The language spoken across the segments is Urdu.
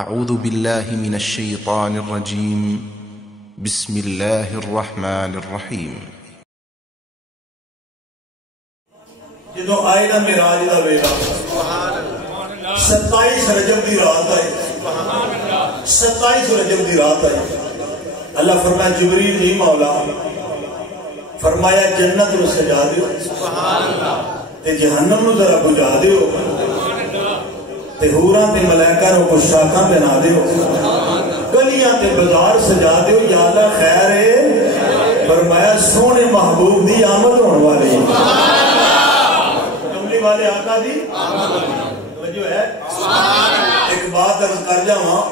أعوذ بالله من الشيطان الرجيم. بسم الله الرحمن الرحيم. جدو آئی نا میراج دا ویلا 27 رجب دی رات آئی 27 رجب دی رات آئی اللہ فرمایا جبریل نہیں مولا فرمایا جنت رو سجا دیو تے جہنم نو ذرا بجا دیو تے حوراں تے ملائکہ رو پوشاکاں پہنا دیو گلیاں تے بازار سجا دیو یا اللہ خیر ہے فرمایا سونے محبوب دی آمد ہونے والی کملی والے آقا دی توجہ ہے ایک بات عرض کر جاواں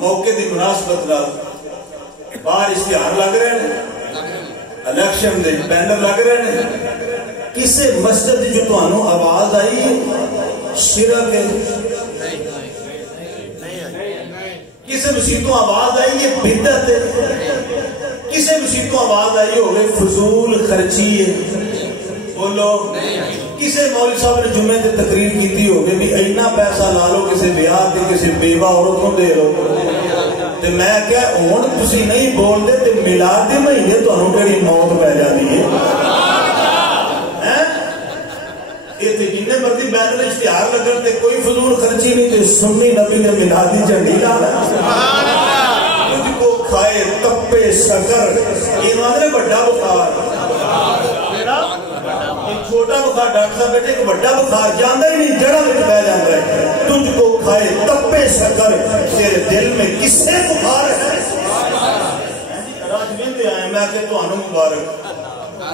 موقع دی مناسبت نال باہر اشتہار لگ رہے ہیں الیکشن دے بینر لگ رہے ہیں کسے مسجد جو تانوں آواز آئی شرک ہے کسے مسیتوں آواز آئی یہ بدعت ہے کسے مسیتوں آواز آئی ہوگے فضول خرچی ہے بولو کسے مولوی صاحب نے جمعے تے تقریر کیتی ہوگے بھی اینا پیسہ لالو کسے بیاہ تے کسے بیوہ عورتوں دے لو تے میں کہا ہون تسی نہیں بول دے تے میلاد دے مہینے تو انہوں کیڑی موت پہ جاتی ہے یہ تے جننے مرضی بینر اشتہار لگن تے کوئی فضول خرچی نہیں تے سنی نبی نے میلادی جھنڈی لانا کچھ کو کھائے تپے شکر یہ مادر بڑا بخار چھوٹا بخار ڈاکٹر صاحب بیٹے ایک بڑا بخار جاندہ ہی نہیں جڑا میں بہ جاندہ ہے تجھ کو کھائے تپے شکر تیرے دل میں کس سے بخار ہے راج میں دے آئے میں کہ تو انو مبارک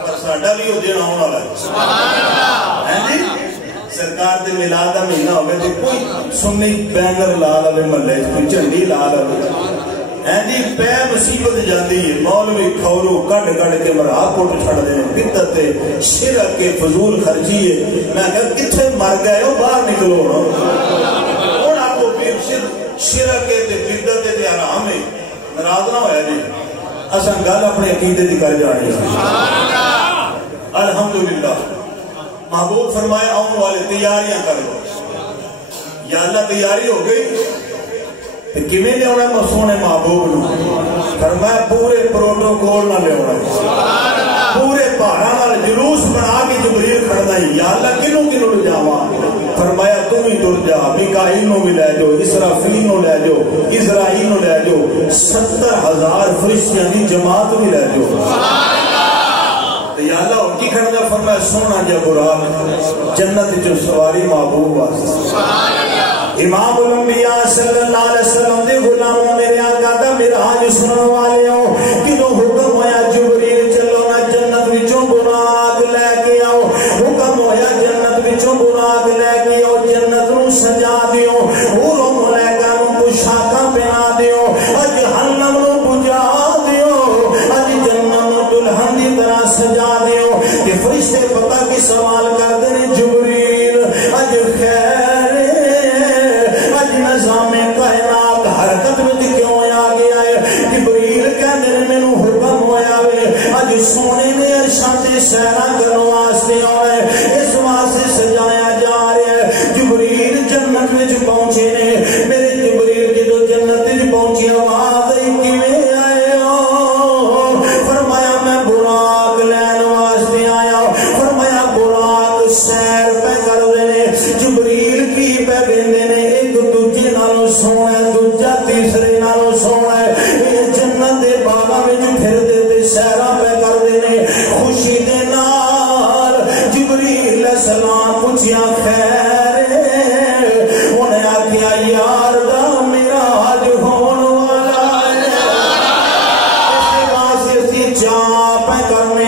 پر ساڑھا بھی ہو دینا ہونا لگا سرکار دے ملادہ مہینہ ہوگئے تھے کوئی سنی بینر لال علی ملے کوئی چنڈی لال علی پہ مصیبت جاندی ہے مولوی کھولو کڑ کڑ کے مرا کوٹ چھڑ دے بدعت شرک کے فضول خرچی ہے میں کہا کتھے مر گئے ہو باہر نکلو اور آپ کو پھر شرک کے بدعت تے حرام ہے ناراض نہ ہویا جی اساں گل اپنے عقیدے دی کر جانی الحمدللہ محبوب فرمائے آؤں والے تیاریاں کر لو یا اللہ تیاری ہو گئی تو کمیں لے ہونا ہے سونے محبوب نو فرمایا پورے پروٹوکول نہ لے ہونا ہے پورے پہاڑا نہ جلوس بنا کے جبریل کھڑنا ہے یا اللہ کنوں کنوں لے جاواں فرمایا تم ہی در جا میکائیل نو بھی لے جو اسرافیل نو لے جو اسرائیل نو لے جو 70,000 فرشتیاں دی جماعت بھی لے جو یا اللہ اور کی کھڑنا فرمایا سونا جا براق جنت جو سواری محبوب واسطہ امام الانبیاء صلی اللہ علیہ وسلم دے غلاموں میرے آقا دا میراج سننے والے ہوں کدوں حکم ہویا جبریل چلو نا جنت وچوں براق لے کے آؤ حکم ہویا جنت وچوں براق لے کے آؤ جنت نو سجا دیو حوروں ملائکہ نو پوشاکاں پہنا دیو جہنم نو بجا دیو جنت نو دلہن دی طرح سجا دیو کہ فرشتے پتہ کی سوال کر دینے جبریل خیر نظام کائنات حرکت میں کیوں آ گیا ہے جبریل کہنے میں نو حکم ہویا ہے اج سونے نے عرشاں تے سیرا کرن واسطے آئے اس واسطے سجایا جا رہا ہے جبریل جنت وچ پہنچے نے میرے جبریل جدو جنت وچ پہنچے آواز کیویں آئے ہو فرمایا میں براق لین واسطے آیا فرمایا براق سیر پہ کر دینے جبریل کی پہ بیندے نے سونا ہے دوجا تیسرے نالوں سونا ہے یہ جنت دے باغاں وچ پھر دے تے سیراں پہ کر دینے خوشی دے نال چاہ پہ کرنے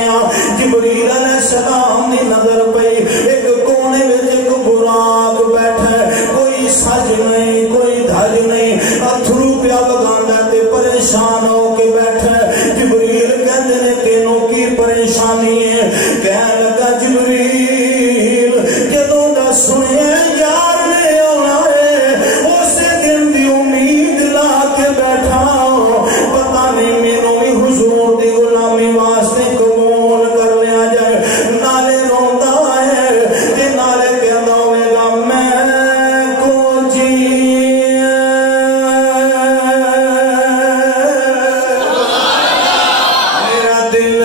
جبریل علیہ السلام دی نظر پئی ایک کونے وچ ایک براق بیٹھا کوئی سج نہیں کوئی دھج نہیں اتھرو پیا بگاندا تے پریشان ہو کے بیٹھا جبریل کہندے نے تینوں کی پریشانی ہے کہنے لگا جبریل جدوں دا سنیا یار نے آنا ہے اسی دن دی امید لا کے بیٹھا پتہ نہیں مینوں بھی حضور دی غلامی واسطے قبول کر لیا جائے نالے روندا ہے تے نالے کہندا ہوے گا میں کو جی میرا دل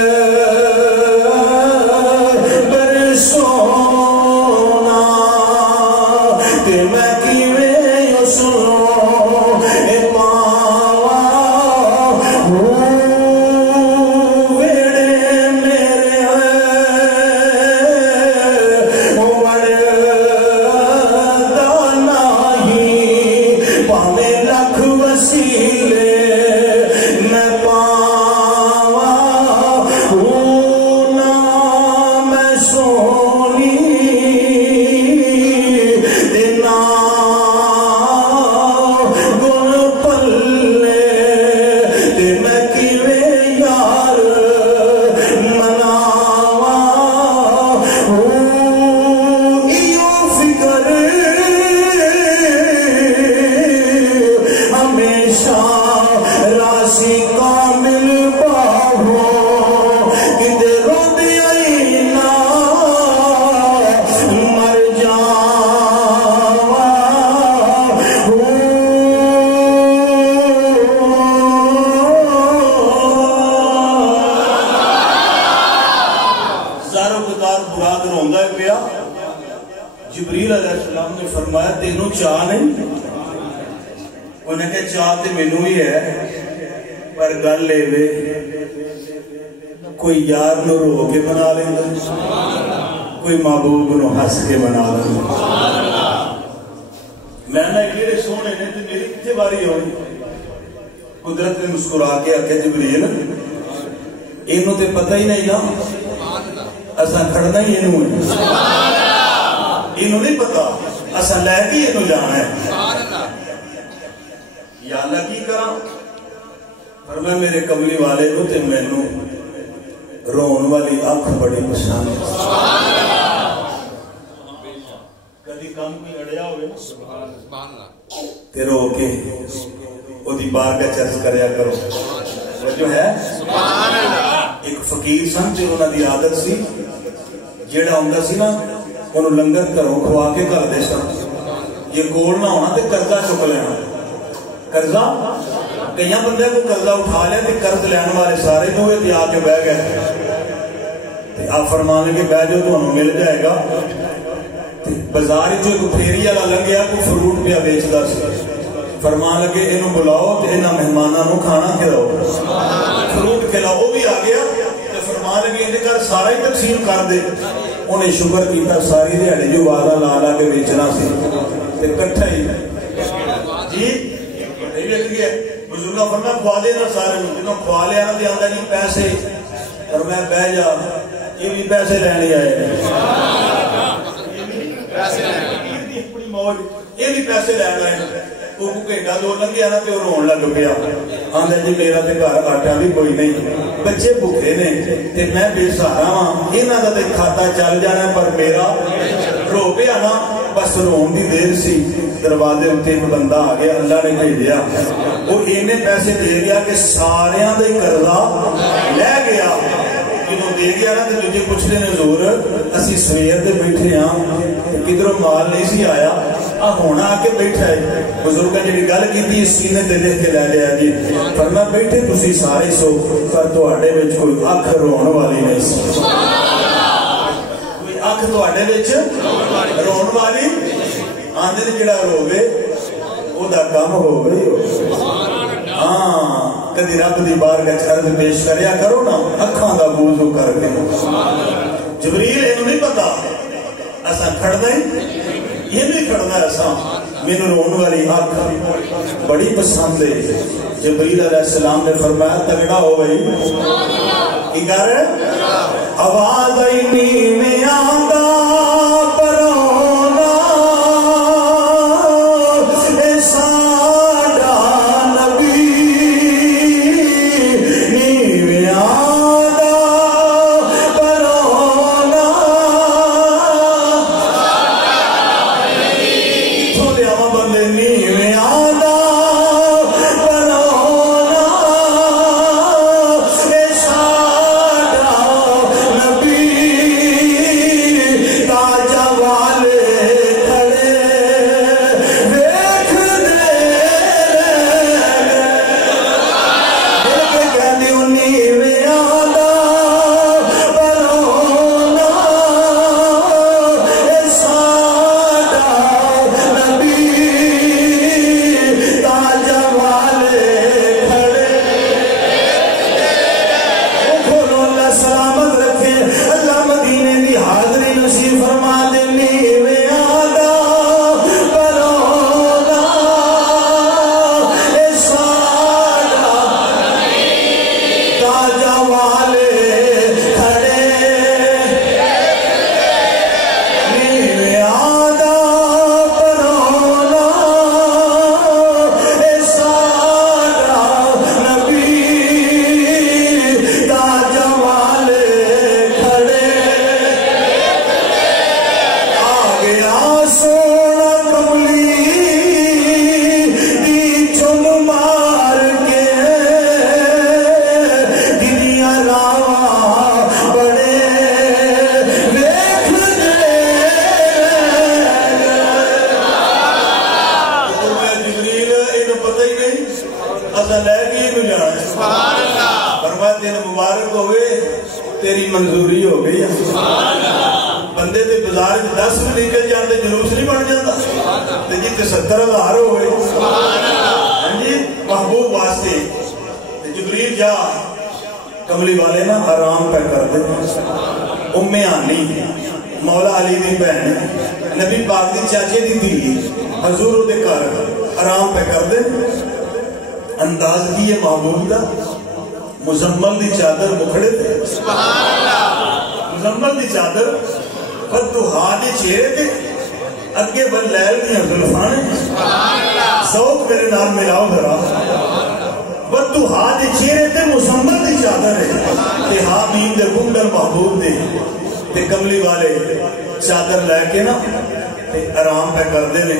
برسونا تے میں کیویں سنوں اے پاواں جبریل علیہ السلام نے فرمایا تینوں چاہ نہیں انہیں کہا چاہ تے مینوں ہی ہے پر گل لے وے کوئی یار نو رو کے بنا لیندا کوئی محبوب نو ہنس کے بنا لیندا میں نہ ایڈے سونے نے تے میری کتھے باری ہوئی قدرت نے مسکرا کے آکھیا جبریل اینوں تے پتہ ہی نہیں نا اساں کھڑنا ہی اینوں ہے انہوں نہیں پتا اسا لے کے انہوں جانا ہے یا اللہ کی کرا فرمایا میرے کملی والے کو تے مینوں رون والی آنکھ بڑی پسند کدی کام کوئی اڑیا ہوئے تے رو کے او دی بارگاہ چرچ کریا کرو جو ہے ایک فقیر سن تے انہاں دی عادت سی جیڑا ہوندا سی نا انہوں لنگر کرو کھوا کے کر دے سن یہ کول نہ ہونا تے قرضہ چک لینا قرضہ کئی بندے کو قرضہ اٹھا لیا تے قرض لینے والے سارے جو تے آ کے بہ گئے آپ فرمانے کے بہ جو تمہیں مل جائے گا بازار جو ایک پھیری والا لگیا کوئی فروٹ پیا بیچدا سی فرمان لگے انہوں بلاؤ تے انہاں مہماناں نو کھانا کھلاؤ فروٹ کھلاؤ وہ بھی آ گیا تے فرمان لگے ان گھر سارا ہی تقسیم کر دے انہیں شکر کیتا ساری دیہڑی جو وعدہ لا لا کے بیچنا سی تے کٹھا ہی جی کٹھا ہی لگ گیا بزرگاں فرمایا کھوا دے نا سارے جنہوں کھوا لیا نا تے آندا نہیں پیسے اور میں بہ جا یہ بھی پیسے لینے آئے یہ بھی پیسے لے آئے وہ گھنٹہ دو لگیا نا تے رون لگ پیا آندا جی میرا تے گھر آٹا بھی کوئی نہیں بچے بھوکے نے تے میں بے سہارا ہاں انہاں دا تے کھاتا چل جانا پر میرا رو پیا نا بس رون دی دیر سی دروازے اتنے ایک بندہ آ گیا اللہ نے بھیجیا وہ اینے پیسے دے گیا کہ ساریاں دا ہی قرضہ لے گیا جنہوں دے گیا نا تے تجھے پوچھ لے حضور اسی سویر دے بیٹھے ہاں کدھروں مال نہیں سی آیا ہونا آ کے بیٹھا ہے بزرگ جی گل کی سینے تے دیکھ کے لے لیا جی فرمایا بیٹھے تسی سارے سو پر تواڈے وچ کوئی اکھ رون والی نہیں سی کوئی اکھ تواڈے وچ رون والی آندے جڑا روے او دا کام ہو گئی ہاں کدی رب دی بارگاہ عرض پیش کریا کرو نا اکھاں دا وضو کر کے جبریل اینوں نہیں پتا اساں کھڑنا ہی یہ بھی کھڑنا ہے ایسا مینوں رون والی آنکھ بڑی پسند ہے جبریل علیہ السلام نے فرمایا تگڑا ہو گئی کی کر رہے آواز اینی میں آندا پرونا اے ساڈا نبی نیویں آندا پرونا تھوڑے آواں بندے نیویں آندا مبارک ہوئے تیری منظوری ہو گئی بندے تے بازار 10 بھی نکل جاتے جلوس نہیں بن جاتا جی 70,000 ہوئے جی محبوب واسطے جبریل جا کملی والے نا آرام پہ کر دے ام آنی مولا علی دی بہن نبی پاک دی چاچے دی دھی حضور دے گھر آرام پہ کر دے انداز کی یہ محبوب دا مزمل دی چادر مکھڑے تھے مزمل دی چادر فتوحا دے چہرے تھے اگے واللیل دی زلفانے ذوق میرے نام ملاؤ ذرا فتوحا دے چہرے تھے مزمل دی چادر ہے کہ حامیم دے کنگل محبوب دے تے کملی والے چادر لے کے نا آرام پہ کر دے نے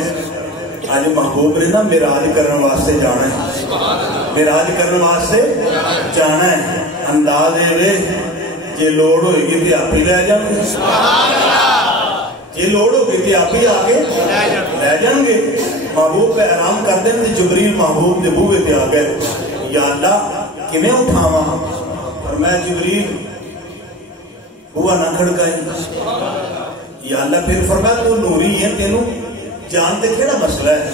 آج محبوب نے نا میراج کرنے واسطے جانا ہے میراج کرنے واسطے جانا ہے انداز ہے یہ لوڑ ہوئے گی تے آپ ہی لے جائیں گے یہ لوڑ ہوگی تے آپ ہی آگے لے جائیں گے محبوب پہ آرام کر دیں تے جبریل محبوب دے بوئے تے آگئے یا اللہ کمیں اٹھاواں فرمایا جبریل بوا نہ کھڑکائی یا اللہ پھر فرمایا تو نوری ہے تینوں جانتے کھڑا مسئلہ ہے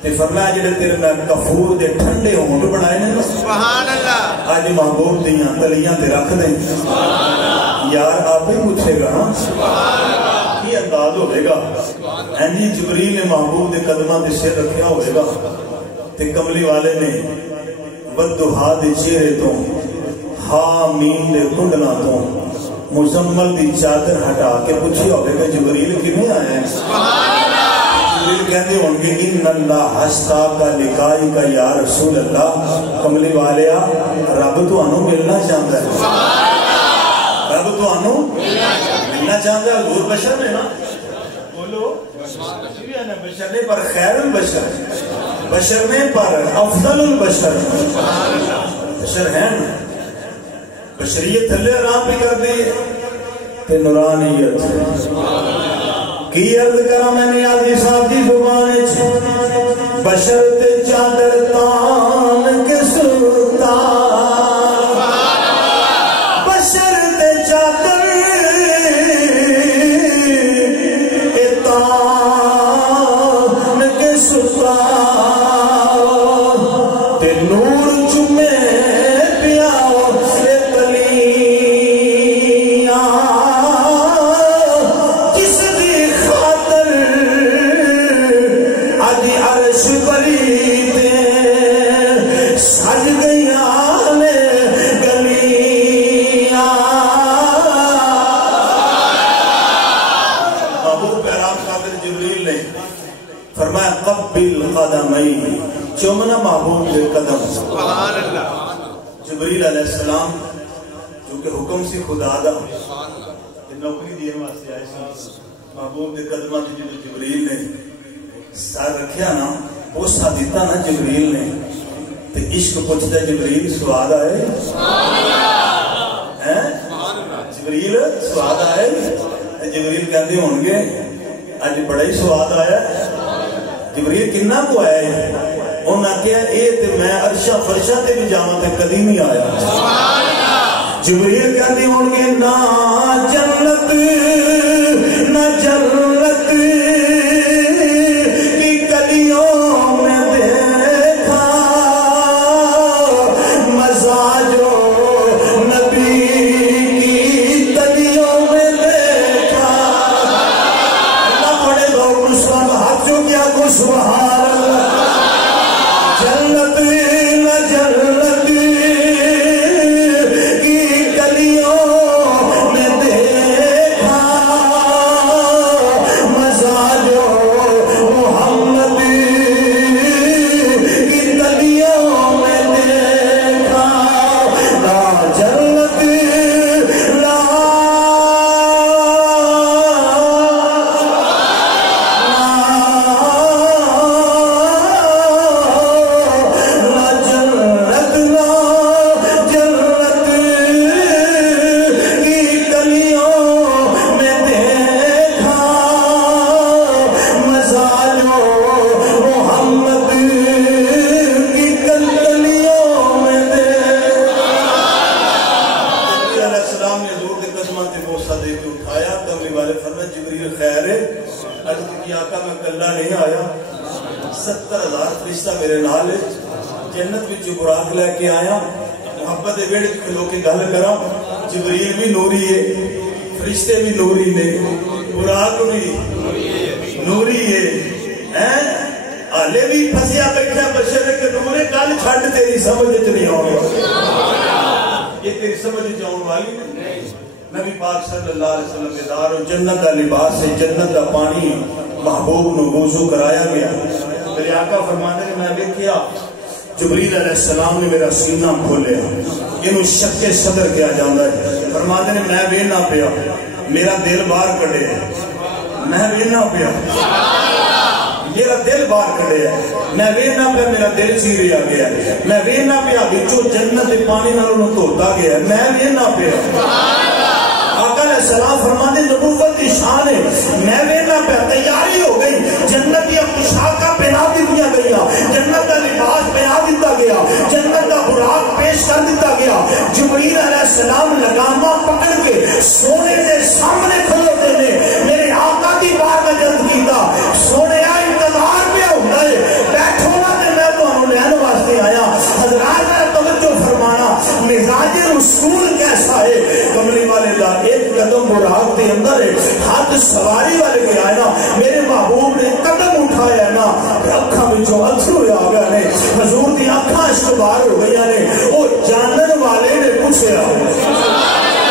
تے فرمایا جڑے تیرے میں کفور دے ٹھنڈے ہونٹ بنائے نے سبحان اللہ آج محبوب دیاں تلیاں تے رکھ دیں یار آپ ہی پوچھے گا نا سبحان اللہ کی انداز ہوئے گا جی جبریل نے محبوب دے قدمہ دے سر رکھیا ہوئے گا تے کملی والے نے بددہا دے چہرے تو حامیم دے کنڈنا تو مزمل دی چادر ہٹا کے پوچھیا ہوئے گا جبریل کیوں آئے ہیں سبحان اللہ جبریل کہتے ہوں گے ان اللہ ہستا کا لکائی کا یا رسول اللہ کملی والیا رب تو انو ملنا چاہتا ہے رب تو انو ملنا چاہتا ہے حضور بشر میں نا بولو بشر نے پر خیر البشر بشر نے پر افضل البشر بشر ہے نا بشریت تھلے آرام بھی کر دی تے نورانیت کی عرض کرا میں نے آدھی صاحب کی زبان بشر تے چادر تان کے سلطان بشر تے چادر تان کے سلطان تے نور چمے عرش بری قدمین چومنا محبوب کے قدم سبحان اللہ جبریل علیہ السلام جو کہ حکم سی خدا دا نوکری دین واسطے آئے سن محبوب کے قدمہ تھی جو جبریل نے سار رکھیا نا بوسا دیتا نا جبریل نے تو عشق پوچھتا جبریل سواد آئے جبریل سواد آئے جبریل کہتے ہونگے آج بڑا ہی سواد آیا جبریل کنہ کو آیا ہے انہوں نے کہا اے تے میں عرشہ فرشہ تے بھی جاواں تے کدی نہیں آیا جبریل کہتے ہونگے نا جنت نہ جنت کی کلیوں میں دیکھا مزہ جو نبی کی تلیوں میں دیکھا اللہ پڑے لوگ اس کا ہاتھ جو کیا کو سبحان اللہ جنت نہ جنت کی کلیوں میں دیکھا مزہ جو محمد کی تلیوں میں دیکھا لا جنت لا میرے نال جنت وچ براق لے کے آیا محبت ویڑ کھلو کے گل کرا جبریل بھی نوری ہے فرشتے بھی نوری نے براق بھی نوری ہے آلے بھی پھسیا بیٹھا بشر کے نورے گل چھڈ تیری سمجھ وچ نہیں آؤں یہ تیری سمجھ وچ آؤں والی نبی پاک صلی اللہ علیہ وسلم کے دار و جنت کا لباس ہے جنت کا پانی محبوب نو وضو کرایا گیا میرے آقا فرماتے ہیں میں دیکھیا جبریل علیہ السلام نے میرا سینہ کھولیا انہوں شک صدر کیا جاندہ ہے فرماتے ہیں میں بھی نہ پیا میرا دل باہر کڑے میں بھی نہ پیا میرا دل باہر کڑے میں بھی نہ پیا میرا دل چیرے آ گیا میں بھی نہ پیا بچو جنت پانی نہ انہوں توتا گیا میں بھی نہ پیا آقا علیہ السلام فرماتے نبوت کی شان ہے میں وینا پہ تیاری ہو گئی جنت یا پوشاکاں پہنا دیا گیا جنت کا لباس پہنا دیتا گیا جنت کا براق پیش کر دیتا گیا جبریل علیہ السلام لگامہ پکڑ کے سونے کے سامنے کھلوتے نے میرے آقا کی بار میں جلد کیتا سونے آئے انتظار پہ ہوں گئے بیٹھو نا تے میں تو انہوں نے واسطے آیا حضرات میں توجہ فرمانا مزاج رسول کیسا ہے کملی والے دا ایک قدم براق دے اندر ہے ہاتھ سواری والے کے آئے نا میرے محبوب نے قدم اٹھایا ہے نا اکھاں بچوں اتھرو آ گیا نے حضور دی اکھاں اشتبار ہو گئی نے وہ جانن والے نے پوچھیا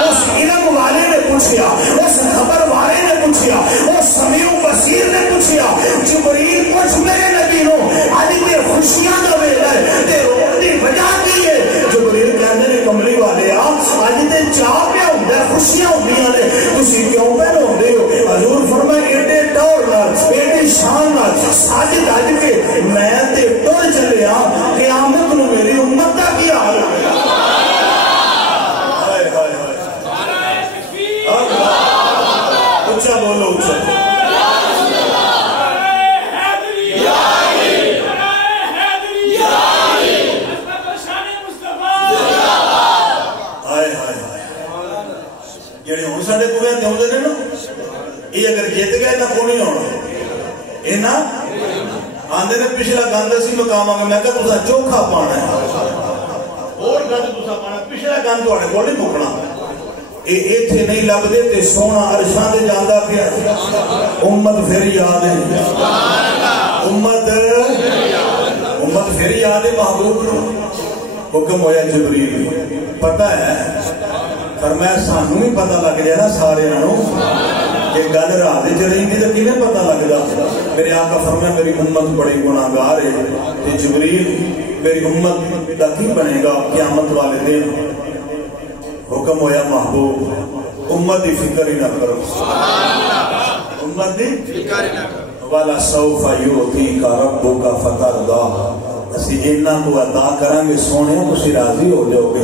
اس علم والے نے پوچھیا اس خبر والے نے پوچھیا اس سمیع بصیر نے پوچھیا جبریل پوچھ میرے نبی نو آج تے خوشیاں دا ویلا ہے تے روਣ دی وجہ کی ہے جبریل کہندے نے کملی والے آج تے چاہ پیا ہوندا خوشیاں ہوندیاں نے تسی کیوں پہ روندے ہو حضور فرمائے ایڈے ٹور نال ایڈی شان نال سج دج کے میں تے ٹر چلیا قیامت نو میری امت دا کی حال ہوگا اچھا بولو اچھا جڑے ہوں ساڈے کوے تے ہوندے نے نا یہ اگر جیت گئے نا کوئی نہیں ہونا اے نا آندے نے پچھلا گند اسی مقام آ میں کہ تساں چوکھا پانا ہے اور گند تساں پانا پچھلا گند تواڈے کول نہیں مکنا اے ایتھے نہیں لبدے تے سونا عرشاں تے جاندا پیا امت پھر یاد ہے سبحان اللہ امت پھر یاد ہے محبوب نو حکم ہویا جبریل پتہ ہے فرمایا سانوں بھی پتہ لگ جائے نا سارے نوں یہ گل راز چ رہی تو کیویں پتہ لگدا؟ میرے آقا فرمایا میری امت بڑی گناہگار ہے تے جبریل میری امت دا کی بنے گا قیامت والے دن؟ حکم ہویا محبوب امت دی فکر ہی نہ کرو، امت دی فکر ہی نہ کرو، والا سوف یعطیک ربک فترضی، اسی اینا کو عطا کریں گے سونے تسی راضی ہو جاؤ گے۔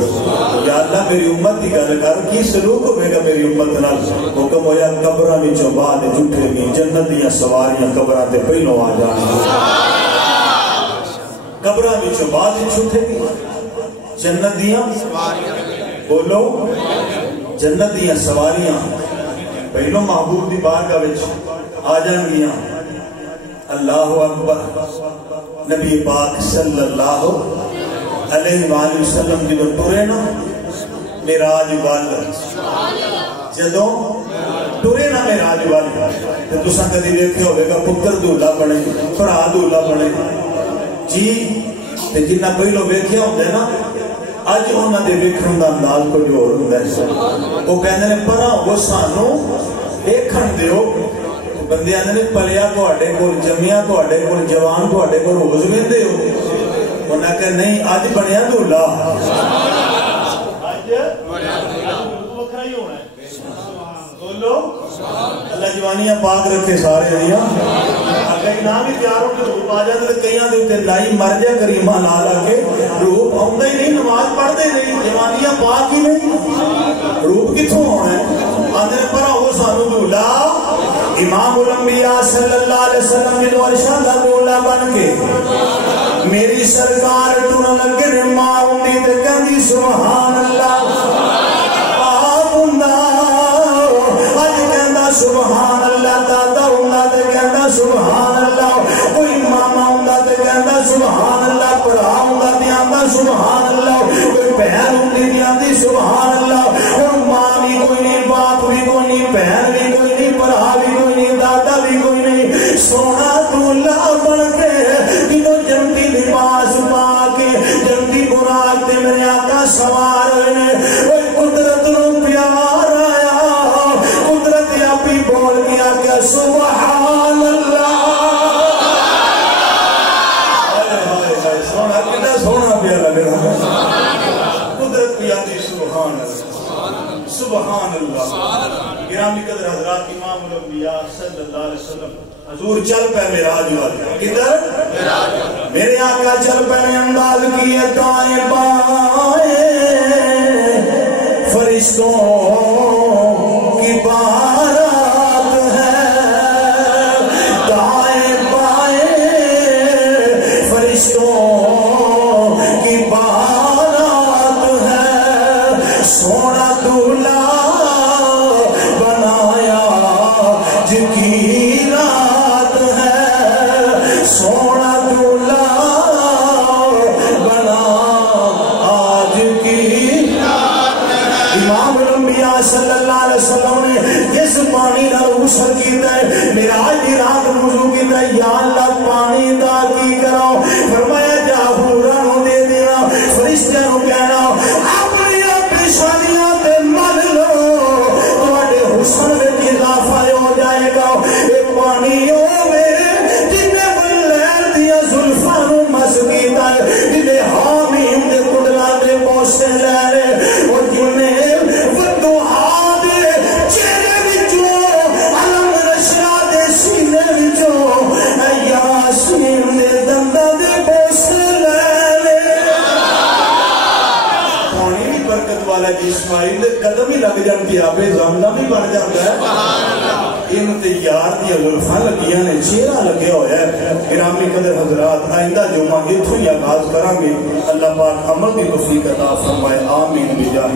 یا اللہ میری امت کی گل کر، کی سلوک ہوئے گا میری امت نال؟ حکم ہویا قبراں وچوں بعد جھٹے گی، جنت دیاں سواریاں قبراں تے پہلوں آ جان گی، قبراں وچوں بعد جھٹے گی، جنت دیاں سواریاں، بولو جنت دیاں سواریاں پہلوں محبوب دی بارگاہ وچ آ جان گیاں۔ اللہ اکبر۔ نبی پاک صلی اللہ علیہ وآلہ وسلم جدو ٹرے نا معراج وال، جدو ٹرے نا معراج وال تے تساں کدی ویکھیا ہوے گا پتر دولہا بنے، بھرا دولہا بنے جی، تے جنہ پہلو ویکھیا ہوندا نا اج انہاں دے ویکھن دا انداز کچھ ہور ہوندا ہے۔ وہ کہندے نے پراں وہ سانوں ویکھن دیو، بندے آنے نے پلیا تواڈے کول، جمیا تواڈے کول، جوان تواڈے کول روز ویندے ہو؟ انہاں کہ نہیں اج بنیا دولہا، اج بنیا دولہا وکھرا ہی ہونا ہے۔ بولو اللہ جوانیاں پاک رکھے سارے دیاں، اگر نام ہی تیار ہو کے روپ آ جاتے تو کئیاں دے اوتے لائی مر جا کریمہ لا لا کے، روپ آوندا ہی نہیں، نماز پڑھدے نہیں، جوانیاں پاک ہی نہیں، روپ کتھوں ہونا ہے؟ آندے پرا وہ سانو دولہا امام الانبیاء صلی اللہ علیہ وسلم جدو عرشاں دا دولہا بن کے میری سرکار ٹرن لگے نے، ماں ہوندی تے کہندی سبحان اللہ، آپ ہوندا اج کہندا سبحان اللہ، دادا ہوندا تے کہندا سبحان اللہ، کوئی ماما ہوندا تے کہندا سبحان اللہ، بھرا ہوندا تے آندا سبحان اللہ، کوئی بہن ہوندی تے آندی سبحان اللہ۔ ہن ماں بھی کوئی نہیں، باپ بھی کوئی نہیں، بہن بھی کوئی نہیں، بھرا بھی کوئی نہیں، دادا بھی کوئی نہیں، سونا دولہا بن کے جدو جنتی لباس پا کے جنتی براق تے میرے آقا سوار ہوئے نے، وہ قدرت نو پیار آیا، قدرت آپ ہی بول گیا کہ سبحان اللہ، سونا کتنا سونا پیا لگ رہا ہے، قدرت بھی آتی سبحان اللہ، سبحان اللہ۔ گرامی قدر حضرات، امام الانبیاء صلی اللہ علیہ وسلم حضور چل پہ معراج والے، کدھر؟ میرے آقا چل پہ نے انداز کیے دائیں بائیں فرشتوں کی بارات ہے، دائیں بائیں فرشتوں کی بارات ہے، سونا دولہا کی رات ہے، سونا دولہا بنا آج کی رات ہے۔ امام الانبیاء صلی اللہ علیہ وسلم نے اس پانی دا غسل کیتا ہے، معراج دی رات وضو کیتا ہے، یا اللہ پانی دا کی کراؤ؟ فرمایا جا حوراں نوں دے دینا، فرشتیاں نوں کہنا اپنی پیشانیاں تے مل لو، تواڈے حسن وچ اضافہ ہو جائے گا۔ ایک پانی ہوے جنے بلیر دیا زلفاں نوں مس کیتا ہے، جنے حامیم دے کڈلاں دے بوسے لے لے، اور جنے ودوحا دے چہرے وچوں علم رشا دے سینے وچوں یاسین دے دنداں دے بوسے لے لے۔ پانی بھی برکت والا جی، اسماعیل دے قدم ہی لگ جاندے، آبے زمزم ہی بن جاندا ہے، ان تے یار دی زلفاں لگیاں نے، چہرہ لگیا ہوا ہے۔ گرامی قدر حضرات، آئندہ جمعہ اتھوں ہی آغاز کریں گے، اللہ پاک عمل کی توفیق عطا فرمائے، آمین بجاہ